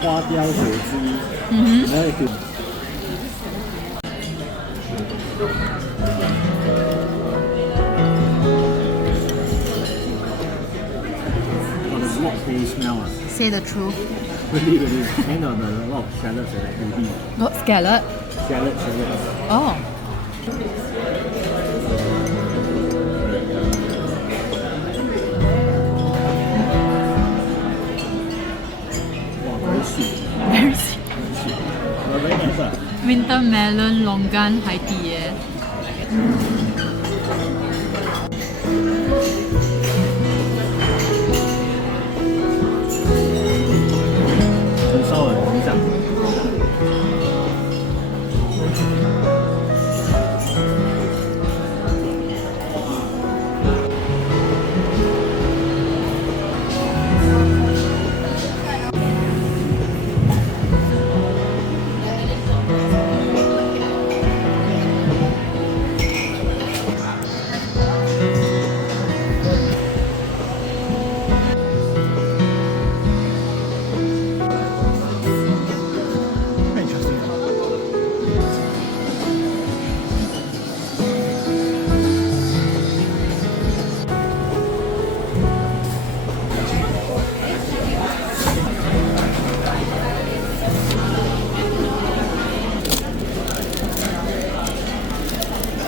花雕火鸡，然后就。A lot of cool smell. Say the truth. Really. And a lot of shallots and maybe. Not scallop? Shallots. Oh. Wow, very sweet. Very sweet. Very nice. Winter melon longan Hai Di eh. 很烧很香。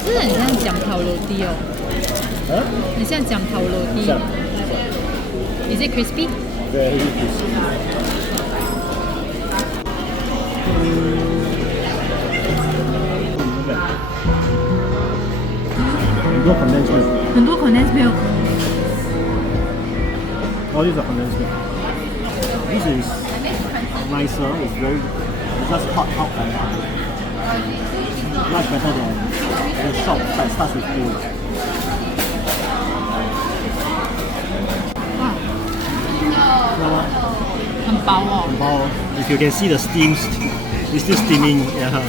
这很像酱头螺地哦。很像酱头螺地。Is it crispy? Very crispy.很多 condensed milk. All these are condensed milk. This is nicer. It's just hot and much better than the shop that starts with A. 哇，很薄哦。很薄。If you can see the steam, it's still steaming. Yeah.